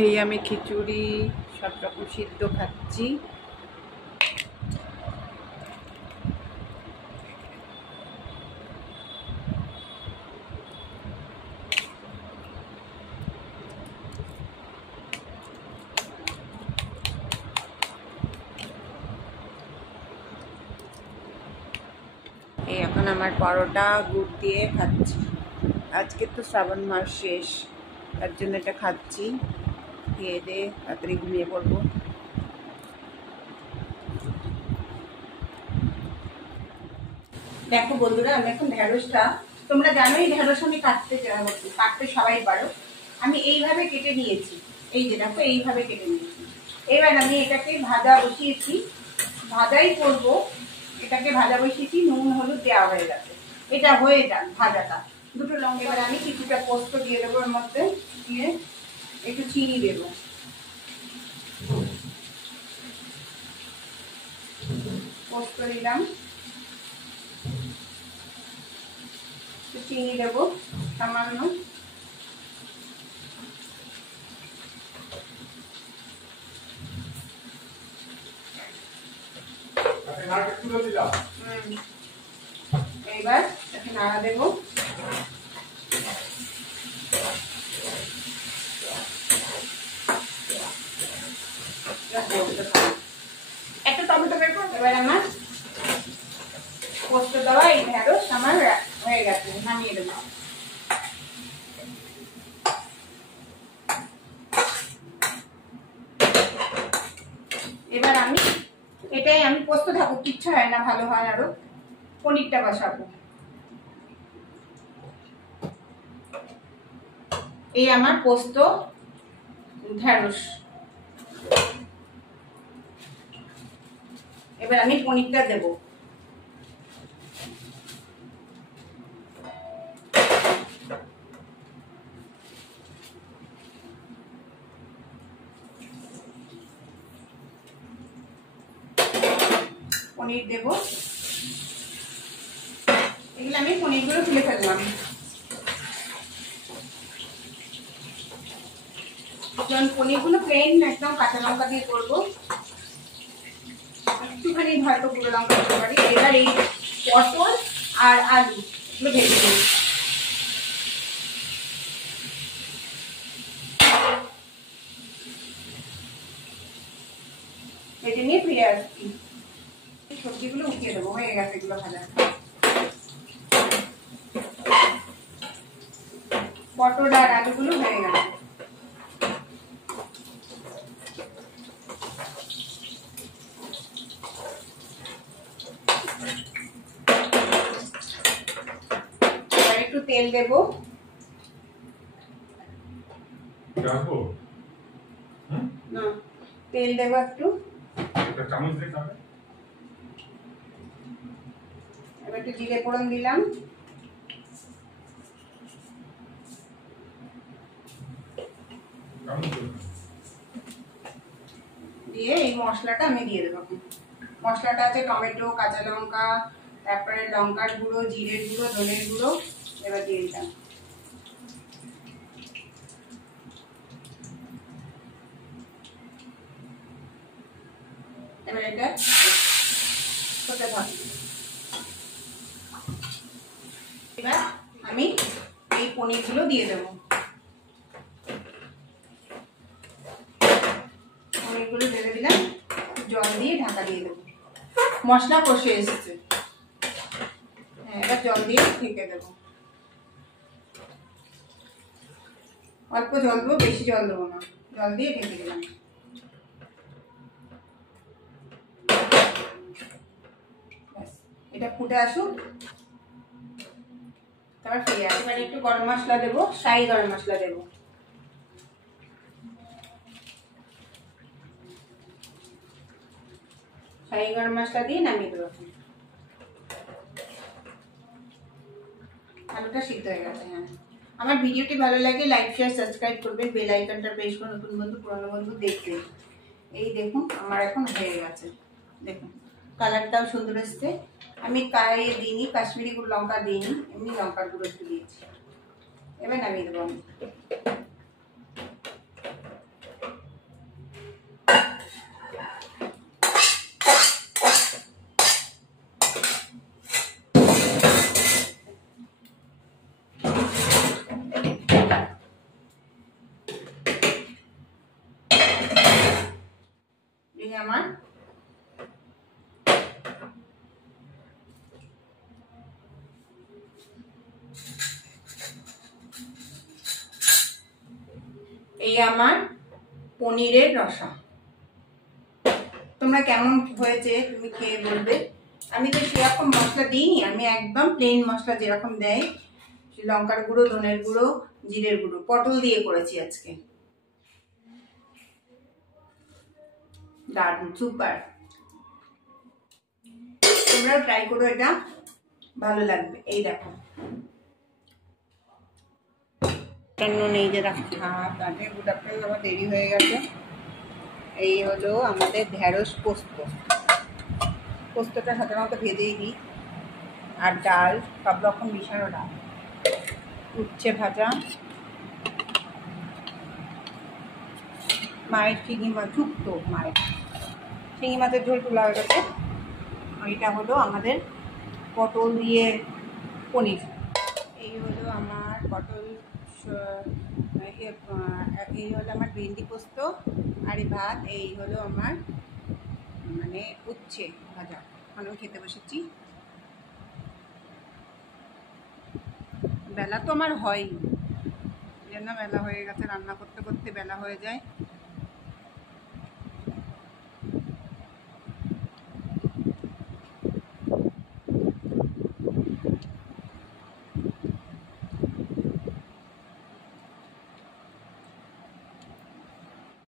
এই আমি খিচুড়ি সব রকম সিদ্ধ খাচ্ছি। এই এখন আমার পরোটা গুড় দিয়ে খাচ্ছি। আজকে তো শ্রাবণ মাস শেষ, তার জন্য এটা খাচ্ছি। খেয়ে দিয়ে তাড়াতাড়ি ঘুমিয়ে পড়বো। দেখো বন্ধুরা, আমি এখন ঢেঁড়সটা, তোমরা জানোই ঢেঁড়স আমি কাটতে সবাই পারো। আমি এইভাবে কেটে নিয়েছি, এই যে দেখো এইভাবে কেটে নিয়েছি। এবার আমি এটাকে ভাজা বসিয়েছি, ভাজাই করবো। এটাকে ভাজা বসিয়েছি, নুন হলুদ দেওয়া হয়ে গেছে। এটা হয়ে যাক ভাজাটা। দুটো লঙ্কা, এবার আমি কিছুটা পোস্ত দিয়ে দেবো এর মধ্যে, দিয়ে একটু চিনি দেবো। পোস্ত দিলাম, চিনি দেবো সামান্য। এইবার এটাকে নাড়া দেবো। একটা টমেটো বের করো। এবার আমার পোস্ত দেওয়া এই ঢেঁড়স আমার হয়ে গেছে, নামিয়ে দেবো। এবার আমি এটাই আমি পোস্ত থাকুক, কিচ্ছু হয় না, ভালো হয়। আরো পনিরটা বসাবো। এই আমার পোস্ত ঢেঁড়স। এবার আমি পনিরটা দেব। পনির দেব। এগুলো আমি পনিরগুলো তুলে ফেললাম। যখন পনিরগুলো প্লেন একদম কাঁচা লঙ্কা দিয়ে করবো, একটুখানি হয়তো গুঁড়ো লঙ্কা দিতে পারি। এবার এই পটল আর আলু এগুলো ভেজে দেবো। ভেজে নিয়ে ফিরে আসছি। সবজিগুলো উঠিয়ে দেবো, হয়ে গেছে এগুলো ভাজা। পটল আর আলুগুলো হয়ে গেছে। একটু তেল দেবো। তেল দেবো একটু। এবার একটু জিরে ফোড়ন দিলাম। দিয়ে এই মশলাটা আমি দিয়ে দেবো। মশলাটা আছে টমেটো, কাঁচা লঙ্কা, তারপরে লঙ্কার গুঁড়ো, জিরের গুঁড়ো, ধনের গুঁড়ো। এবার দিয়ে দিলাম। এবার এটা হতে থাকবে। এবার আমি এই পনিরগুলো দিয়ে দেবো। পনিরগুলো ঢেলে দিলাম, জল দিয়ে ঢাকা দিয়ে দেবো। মশলা কষে এসেছে, হ্যাঁ এবার জল দিয়ে ঢেকে দেবো। অল্প জল দেবো, বেশি জল দেবো না। জল দিয়ে ঢেকে দিলাম। এটা ফুটে আসুক, তারপর ফিরে আসবে। এবার একটু গরম মশলা দেবো, শাহি গরম মশলা দেবো। শাহি গরম মশলা দিয়ে নামিয়ে দেবো। আলুটা সিদ্ধ হয়ে গেছে। হ্যাঁ, আমার ভিডিওটি ভালো লাগে লাইক শেয়ার সাবস্ক্রাইব করবেন, বেল আইকনটা প্রেস করে নতুন বন্ধু পুরনো বন্ধু দেখতে। এই দেখুন আমার এখন হয়ে গেছে, দেখুন কালারটাও সুন্দর এসছে। আমি দিইনি, কাশ্মীরি লঙ্কা দিইনি, এমনি লঙ্কার গুঁড়ো একটু দিয়েছি। এবার নামিয়ে দেবো আমি। এই আমার পনিরের রসা। তোমরা কেমন হয়েছে তুমি খেয়ে বলবে। আমি তো সেরকম মশলা দিইনি, আমি একদম প্লেন মশলা যেরকম দেয়, লঙ্কার গুঁড়ো, ধনের গুঁড়ো, জিরের গুঁড়ো, পটল দিয়ে করেছি আজকে। দারুণ, সুপার। তোমরাও ট্রাই করো, এটা ভালো লাগবে। এই দেখো নেই যে গুড আফটারনুন, আমার দেরি হয়ে গেছে। এই হলো আমাদের ঢেঁড়স পোস্ত। পোস্তটা সাধারণত ভেজেই দিই, আর ডাল, সব রকম মিশানো ডাল, উচ্ছে ভাজা, মায়ের শিঙি মাছ, শুক্তো মায়ের শিঙি মাছের ঝোল তোলা হয়ে গেছে। এটা হলো আমাদের পটল দিয়ে পনির। এই হলো আমার পটল, এই হলো আমার ভেন্ডি পোস্ত, আর এই ভাত। এই হলো আমার মানে উচ্ছে ভাজা। আমি খেতে বসেছি। বেলা তো আমার হয়নি, যেন বেলা হয়ে গেছে, রান্না করতে করতে বেলা হয়ে যায়।